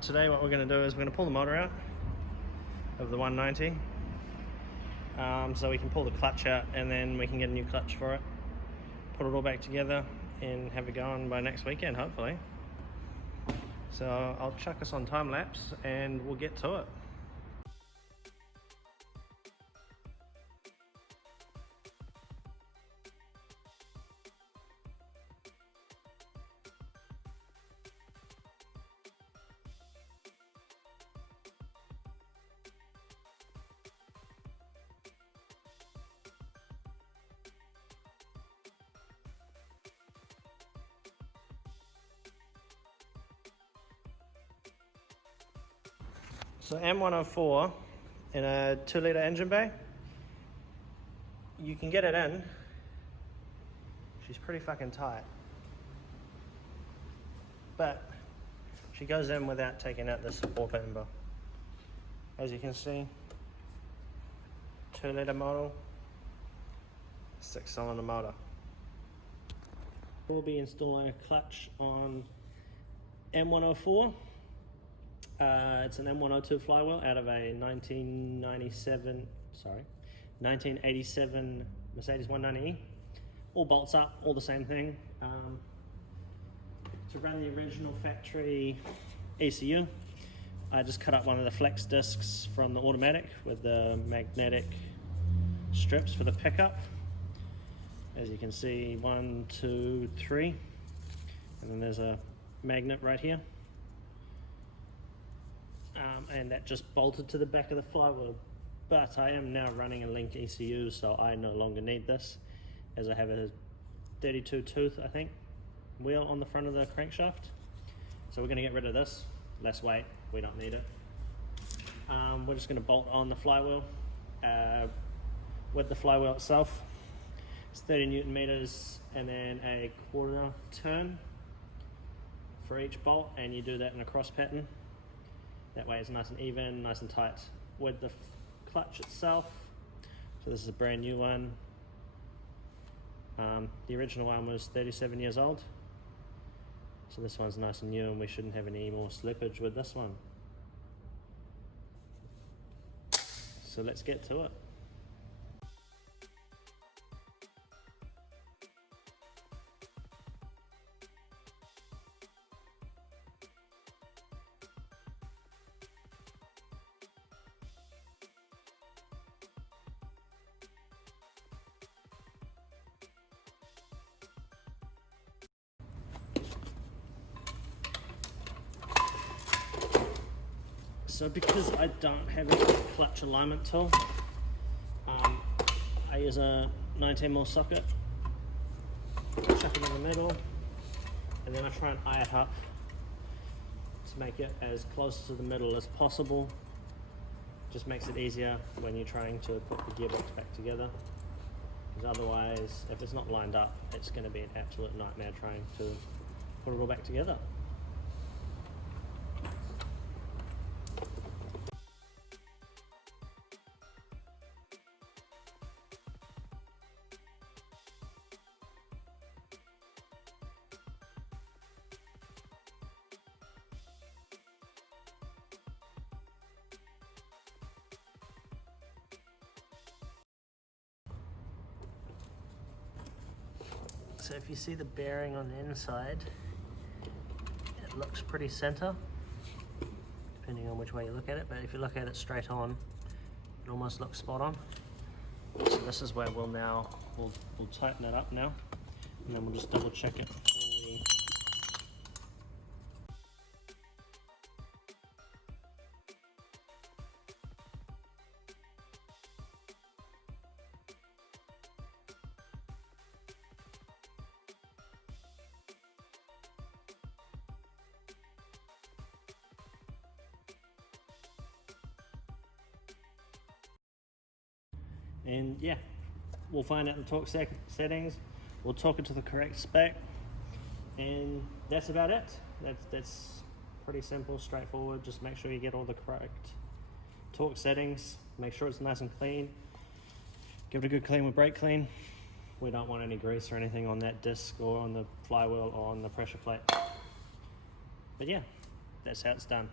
Today what we're going to do is we're going to pull the motor out of the 190 so we can pull the clutch out, and then we can get a new clutch for it, put it all back together and have it going by next weekend hopefully. So I'll chuck us on time lapse and we'll get to it. So M104 in a 2-litre engine bay, you can get it in. She's pretty fucking tight, but she goes in without taking out the support member. As you can see, 2-litre model, 6-cylinder motor. We'll be installing a clutch on M104. It's an M102 flywheel out of a 1987 Mercedes 190E. All bolts up, all the same thing. To run the original factory ECU, I just cut up one of the flex discs from the automatic with the magnetic strips for the pickup. As you can see, 1, 2, 3, and then there's a magnet right here. And that just bolted to the back of the flywheel, but I am now running a linked ECU, so I no longer need this, as I have a 32 tooth, I think, wheel on the front of the crankshaft. So we're going to get rid of this. Less weight, we don't need it. We're just going to bolt on the flywheel with the flywheel itself. It's 30 Newton meters and then a 1/4 turn for each bolt, and you do that in a cross pattern. That way it's nice and even, nice and tight. With the clutch itself, so this is a brand new one. The original one was 37 years old. So this one's nice and new, and we shouldn't have any more slippage with this one. So let's get to it. So because I don't have a clutch alignment tool, I use a 19mm socket, chuck it in the middle, and then I try and eye it up to make it as close to the middle as possible. Just makes it easier when you're trying to put the gearbox back together, because otherwise, if it's not lined up, it's going to be an absolute nightmare trying to put it all back together. So if you see the bearing on the inside, it looks pretty center, depending on which way you look at it, but if you look at it straight on, it almost looks spot on. So this is where we'll tighten it up now, and then we'll just double check it before we... And yeah, we'll find out the torque settings, we'll torque it to the correct spec, and that's about it. That's pretty simple, straightforward. Just make sure you get all the correct torque settings, make sure it's nice and clean, give it a good clean with brake clean. We don't want any grease or anything on that disc or on the flywheel or on the pressure plate. But yeah, that's how it's done.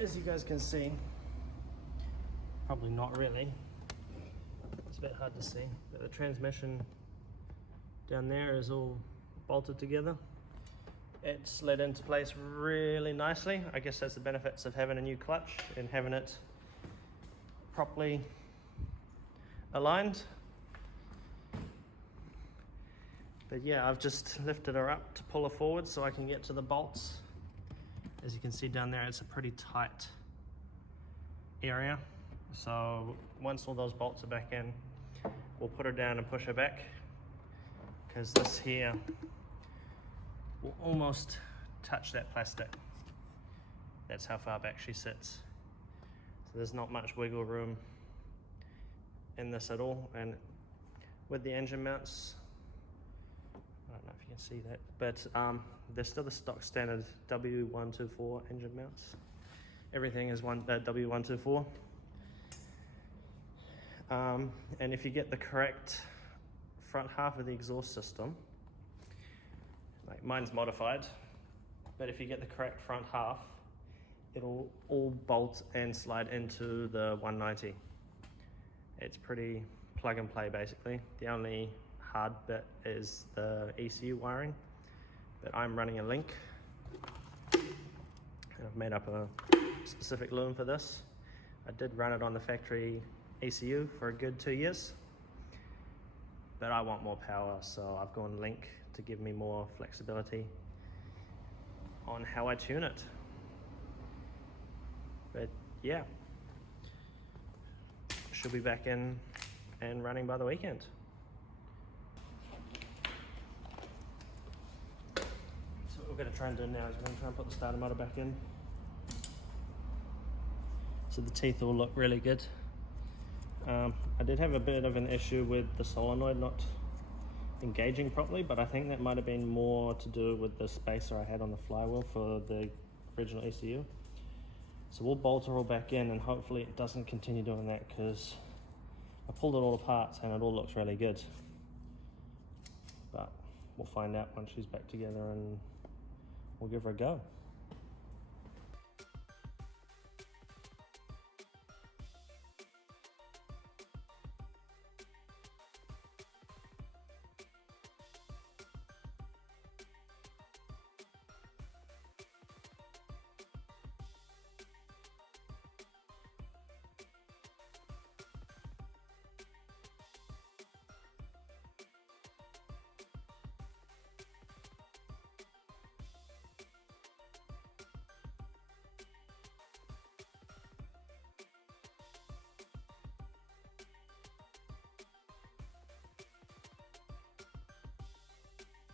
As you guys can see, probably not really, it's a bit hard to see, but the transmission down there is all bolted together. It's slid into place really nicely. I guess that's the benefits of having a new clutch and having it properly aligned. But yeah, I've just lifted her up to pull her forward so I can get to the bolts. As you can see down there, it's a pretty tight area. So once all those bolts are back in, we'll put her down and push her back, because this here will almost touch that plastic. That's how far back she sits. So there's not much wiggle room in this at all. And with the engine mounts, I don't know if you can see that, but they're still the stock standard W104 engine mounts. Everything is W124. And if you get the correct front half of the exhaust system, like mine's modified, but if you get the correct front half, it'll all bolt and slide into the 190. It's pretty plug and play basically. The only hard bit is the ECU wiring, but I'm running a link and I've made up a specific loom for this. I did run it on the factory ECU for a good 2 years, but I want more power, so I've gone link to give me more flexibility on how I tune it. But yeah, should be back in and running by the weekend. So what we're going to try and do now is we're going to try and put the starter motor back in. So the teeth all look really good. I did have a bit of an issue with the solenoid not engaging properly, but I think that might have been more to do with the spacer I had on the flywheel for the original ECU. So we'll bolt her all back in, and hopefully it doesn't continue doing that, because I pulled it all apart and it all looks really good. But we'll find out once she's back together, and we'll give her a go.